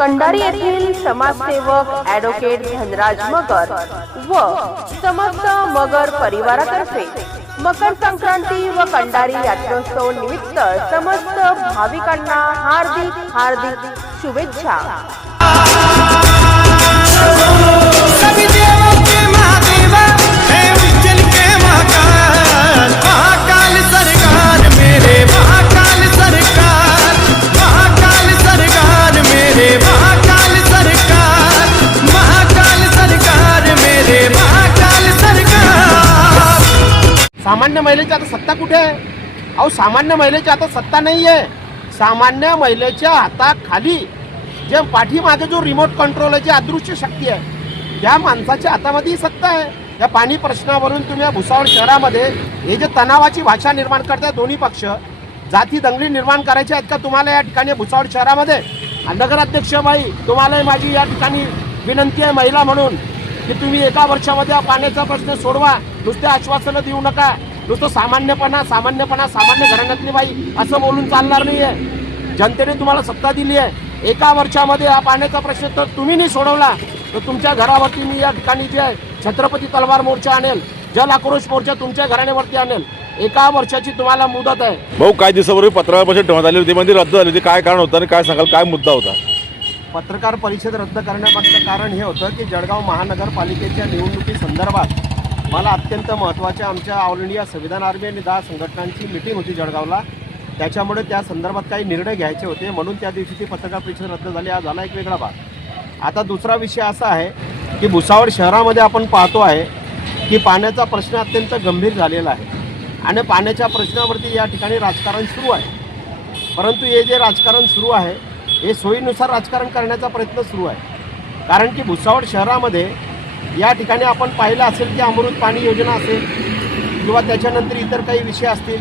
कंडारी येथील समाजसेवक ॲडव्होकेट धनराज मगर व समस्त मगर परिवारातर्फे मकर संक्रांती व कंडारी यात्रोत्सव निमित्त समस्त भाविकांना हार्दिक हार्दिक शुभेच्छा. सामान्य महिलेची आता सत्ता कुठे आहे? अहो सामान्य महिलेची आता सत्ता नाही आहे. सामान्य महिलेच्या हाताखाली जे पाठीमागे जो रिमोट कंट्रोल आहे जी अदृश्य शक्ती आहे त्या माणसाच्या हातामध्ये सत्ता आहे. या पाणी प्रश्नावरून तुम्ही या भुसावळ शहरामध्ये हे जे तणावाची भाषा निर्माण करताय दोन्ही पक्ष जाती दंगली निर्माण करायच्या आहेत का तुम्हाला या ठिकाणी भुसावळ शहरामध्ये? नगराध्यक्ष बाई तुम्हाला माझी या ठिकाणी विनंती आहे महिला म्हणून की तुम्ही एका वर्षामध्ये हा पाण्याचा प्रश्न सोडवा. नुसते आश्वासनं देऊ नका. नुसतं सामान्यपणा सामान्यपणा सामान्य घराण्यातली बाई असं बोलून चालणार नाहीये. जनतेने तुम्हाला सत्ता दिली आहे. एका वर्षामध्ये हा पाण्याचा प्रश्न तर तुम्ही नाही सोडवला. तर तुमच्या घरावरती मी या ठिकाणी जे आहे छत्रपती तलवार मोर्चा आणेल जल आक्रोश मोर्चा तुमच्या घराण्यावरती आणेल. एका वर्षाची तुम्हाला मुदत आहे. भाऊ काही दिवसापूर्वी पत्रकार परिषद ठेवण्यात आली होती मध्ये रद्द झाली होती. काय कारण होतं आणि काय सांगाल? काय मुद्दा होता? पत्रकार परिषद रद्द करण्यामागचं कारण हे होतं की जळगाव महानगरपालिकेच्या निवडणुकीसंदर्भात मला अत्यंत महत्त्वाच्या आमच्या ऑल इंडिया संविधान आर्मी आणि दहा संघटनांची मिटिंग होती जळगावला. त्याच्यामुळे त्या संदर्भात काही निर्णय घ्यायचे होते. म्हणून त्या दिवशी ती पत्रकार परिषद रद्द झाली. हा झाला एक वेगळा भाग. आता दुसरा विषय असा आहे की भुसावळ शहरामध्ये आपण पाहतो आहे की पाण्याचा प्रश्न अत्यंत गंभीर झालेला आहे. आणि पाण्याच्या प्रश्नावरती या ठिकाणी राजकारण सुरू आहे. परंतु हे जे राजकारण सुरू आहे हे सोयीनुसार राजकारण करण्याचा प्रयत्न सुरू आहे. कारण की भुसावळ शहरामध्ये या ठिकाणी आपण पाहिलं असेल की अमृत पाणी योजना असेल किंवा त्याच्यानंतर इतर काही विषय असतील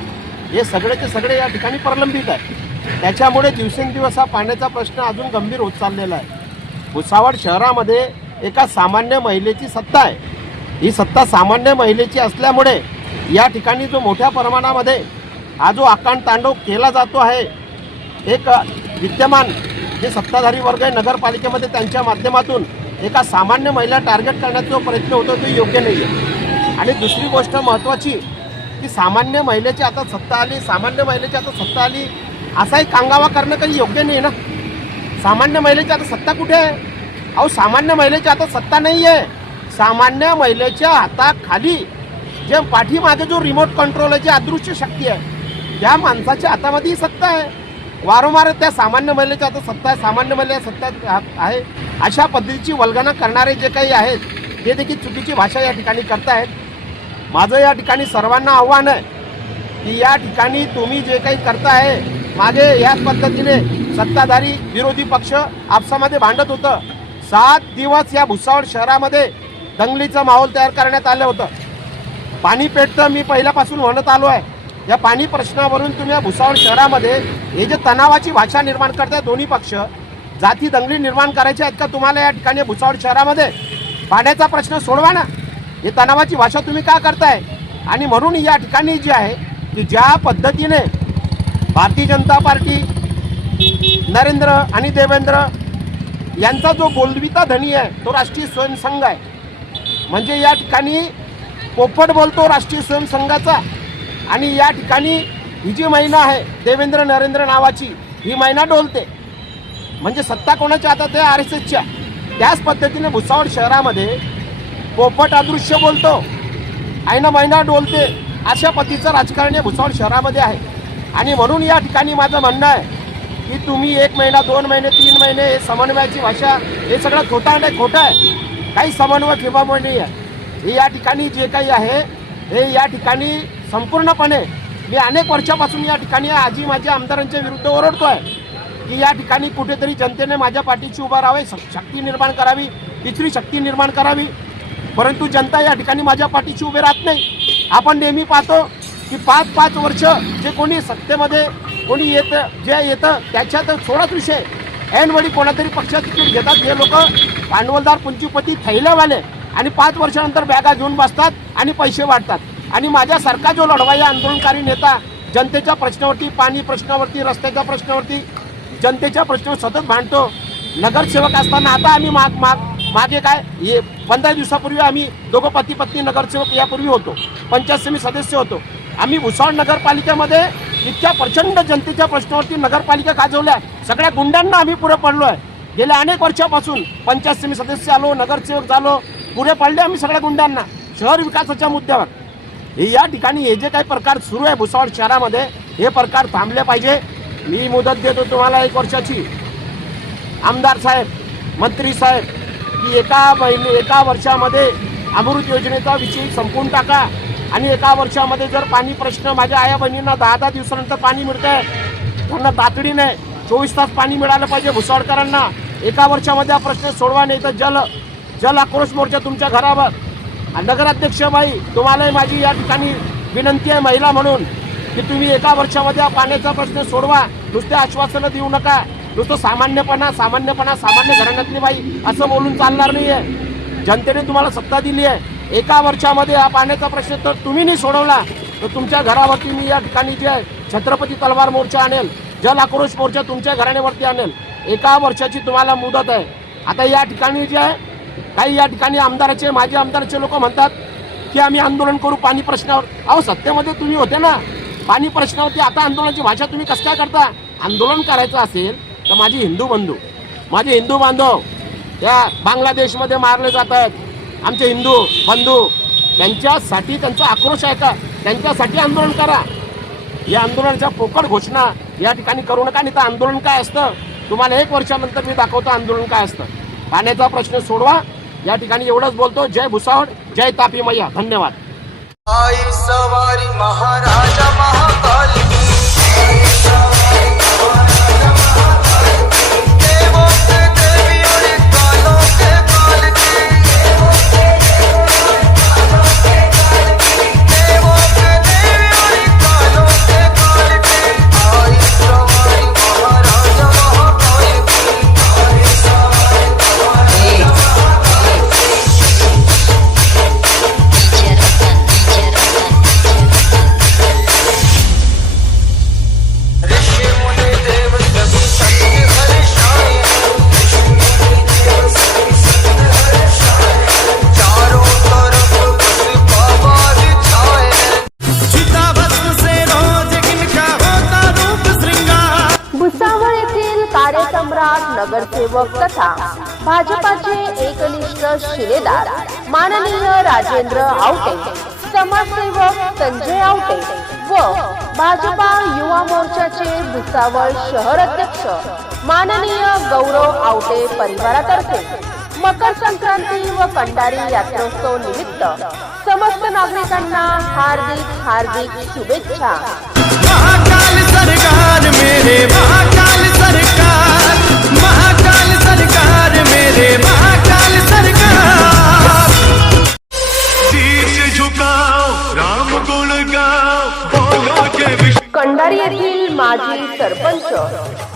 हे सगळेचे सगळे या ठिकाणी प्रलंबित आहे. त्याच्यामुळे दिवसेंदिवस हा पाण्याचा प्रश्न अजून गंभीर होत चाललेला आहे. भुसावळ शहरामध्ये एका सामान्य महिलेची सत्ता आहे. ही सत्ता सामान्य महिलेची असल्यामुळे या ठिकाणी जो मोठ्या प्रमाणामध्ये हा जो आकांड तांडव केला जातो आहे एक विद्यमान जे सत्ताधारी वर्ग आहे नगरपालिकेमध्ये त्यांच्या माध्यमातून एका सामान्य महिला टार्गेट करण्याचा जो प्रयत्न होतो तो योग्य नाही आहे आणि दुसरी गोष्ट महत्त्वाची की सामान्य महिलेची आता सत्ता आली सामान्य महिलेची आता सत्ता आली असाही कांगावा करणं काही योग्य नाही ना. सामान्य महिलेची आता सत्ता कुठे आहे? अहो सामान्य महिलेची आता सत्ता नाही आहे सामान्य महिलेच्या हाताखाली जे पाठीमागे जो रिमोट कंट्रोल आहे जी अदृश्य शक्ती आहे त्या माणसाच्या हातामध्ये ही सत्ता आहे. वारंवार त्या सामान्य महिलेच्या आता सत्ता आहे. सामान्य महिला सत्ता आहे. अशा पद्धतीची वल्गना करणारे जे काही आहेत ते देखील चुकीची भाषा या ठिकाणी करतायत. माझं या ठिकाणी सर्वांना आव्हान आहे की या ठिकाणी तुम्ही जे काही करताय मागे याच पद्धतीने सत्ताधारी विरोधी पक्ष आपसामध्ये भांडत होतं. सात दिवस या भुसावळ शहरामध्ये दंगलीचं माहोल तयार करण्यात आलं होतं. पाणी पेटतं मी पहिल्यापासून म्हणत आलो आहे. या पाणी प्रश्नावरून तुम्ही या भुसावळ शहरामध्ये हे जे तणावाची भाषा निर्माण करताय दोन्ही पक्ष जाती दंगली निर्माण करायची आहेत का तुम्हाला या ठिकाणी भुसावळ शहरामध्ये? पाण्याचा प्रश्न सोडवा ना. हे तणावाची भाषा तुम्ही का करताय? आणि म्हणून या ठिकाणी जी आहे की ज्या पद्धतीने भारतीय जनता पार्टी नरेंद्र आणि देवेंद्र यांचा जो बोलविता धनी आहे तो राष्ट्रीय स्वयंसंघ आहे. म्हणजे या ठिकाणी पोपट बोलतो राष्ट्रीय स्वयंसंघाचा. आणि या ठिकाणी ही जी महिना आहे देवेंद्र नरेंद्र नावाची ही महिना डोलते. म्हणजे सत्ता कोणाच्या हातात आहे? आर एस एसच्या त्याच पद्धतीने भुसावळ शहरामध्ये पोपट अदृश्य बोलतो. आईनं महिना डोलते. अशा पद्धतीचं राजकारण या भुसावळ शहरामध्ये आहे. आणि म्हणून या ठिकाणी माझं म्हणणं आहे की तुम्ही एक महिना दोन महिने तीन महिने हे समन्वयाची भाषा हे सगळं खोटं आहे खोटं आहे. काही समन्वय फिबामुळे नाही आहे. हे या ठिकाणी जे काही आहे हे या ठिकाणी संपूर्णपणे मी अनेक वर्षापासून या ठिकाणी आजी माझ्या आमदारांच्या विरुद्ध ओरडतो आहे की या ठिकाणी कुठेतरी जनतेने माझ्या पाठीशी उभा राहावे श- शक्ती निर्माण करावी तिसरी शक्ती निर्माण करावी. परंतु जनता या ठिकाणी माझ्या पाठीशी उभे राहत नाही. आपण नेहमी पाहतो की पाच पाच वर्ष जे कोणी सत्तेमध्ये कोणी येतं जे येतं त्याच्यात थोडाच विषय ऐनवेळी कोणातरी पक्षात तिकीट घेतात. हे लोक भांडवलदार पंचवीपती थैल्यावाले आणि पाच वर्षानंतर बॅगा घेऊन बसतात आणि पैसे वाटतात आणि माझ्यासारखा जो लढवाई आंदोलनकारी नेता जनतेच्या प्रश्नावरती पाणी प्रश्नावरती रस्त्याच्या प्रश्नावरती जनतेच्या प्रश्नावर सतत भांडतो. नगरसेवक असताना आता आम्ही माग माग मागे काय हे पंधरा दिवसापूर्वी आम्ही दोघं पती पत्नी नगरसेवक यापूर्वी होतो. पंचायत समिती सदस्य होतो. आम्ही भुसावळ नगरपालिकेमध्ये इतक्या प्रचंड जनतेच्या प्रश्नावरती नगरपालिका गाजवल्या. सगळ्या गुंडांना आम्ही पुढे पडलो आहे गेल्या अनेक वर्षापासून पंचायत समिती सदस्य आलो नगरसेवक झालो. पुढे पडले आम्ही सगळ्या गुंडांना. शहर विकासाच्या मुद्द्यावर. हे या ठिकाणी हे जे काही प्रकार सुरू आहे भुसावळ शहरामध्ये हे प्रकार थांबले पाहिजे. मी मुदत देतो तुम्हाला एक वर्षाची. आमदार साहेब मंत्री साहेब की एका महिने एका वर्षामध्ये अमृत योजनेचा विषय संपवून टाका. आणि एका वर्षामध्ये जर पाणी प्रश्न माझ्या आया बहिणींना दहा दहा दिवसानंतर पाणी मिळतंय त्यांना तातडीने चोवीस तास पाणी मिळालं पाहिजे भुसावळकरांना. एका वर्षामध्ये हा प्रश्न सोडवा नाही तर जल जल आक्रोश मोर्चा तुमच्या घरावर. नगराध्यक्षबाई नगराध्यक्ष बाई तुम्हालाही माझी या ठिकाणी विनंती आहे महिला म्हणून की तुम्ही एका वर्षामध्ये हा पाण्याचा प्रश्न सोडवा नुसते आश्वासनं देऊ नका नुसतं सामान्यपणा सामान्यपणा सामान्य घराण्यातली बाई असं बोलून चालणार नाही आहे जनतेने तुम्हाला सत्ता दिली आहे. एका वर्षामध्ये हा पाण्याचा प्रश्न तर तुम्ही नाही सोडवला तर तुमच्या घरावरती मी या ठिकाणी जे आहे छत्रपती तलवार मोर्चा आणेल जल आक्रोश मोर्चा तुमच्या घराण्यावरती आणेल. एका वर्षाची तुम्हाला मुदत आहे. आता या ठिकाणी जे आहे काही या ठिकाणी आमदाराचे माजी आमदाराचे लोक म्हणतात की आम्ही आंदोलन करू पाणी प्रश्नावर. अहो सत्तेमध्ये तुम्ही होते ना. पाणी प्रश्नावरती आता आंदोलनाची भाषा तुम्ही कसं काय करता? आंदोलन करायचं असेल तर माझी हिंदू बंधू माझे हिंदू बांधव या बांगलादेशमध्ये मारले जात आहेत आमचे हिंदू बंधू त्यांच्यासाठी त्यांचा आक्रोश आहे का? त्यांच्यासाठी आंदोलन करा. या आंदोलनाच्या पोकळ घोषणा या ठिकाणी करू नका आणि तर आंदोलन काय असतं? तुम्हाला एक वर्षानंतर मी दाखवतो आंदोलन काय असतं. पाण्याचा प्रश्न सोडवा या ठिकाणी एवढंच बोलतो. जय भुसावळ जय तापी मैया. धन्यवाद. आई सवारी महाराजा महाकाली नगरसेवक तथा भाजपाचे एकनिष्ठ शिलेदार माननीय राजेंद्र आवटे समाजसेवक संजय आवटे व भाजपा युवा मोर्चाचे भुसावळ शहर अध्यक्ष माननीय गौरव आवटे परिवारातर्फे. मकर संक्रांती व कंडारी यात्रोत्सव निमित्त समस्त नागरिकांना हार्दिक हार्दिक शुभेच्छा.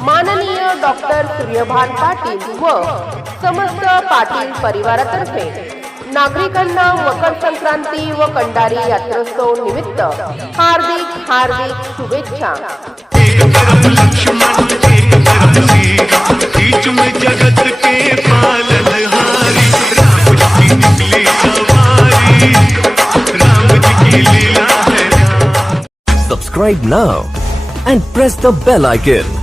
माननीय डॉक्टर सूर्यभान पाटील व समस्त पाटील परिवारातर्फे नागरिकांना मकर संक्रांती व कंडारी यात्रोत्सव निमित्त हार्दिक हार्दिक शुभेच्छा Subscribe now and press the bell icon.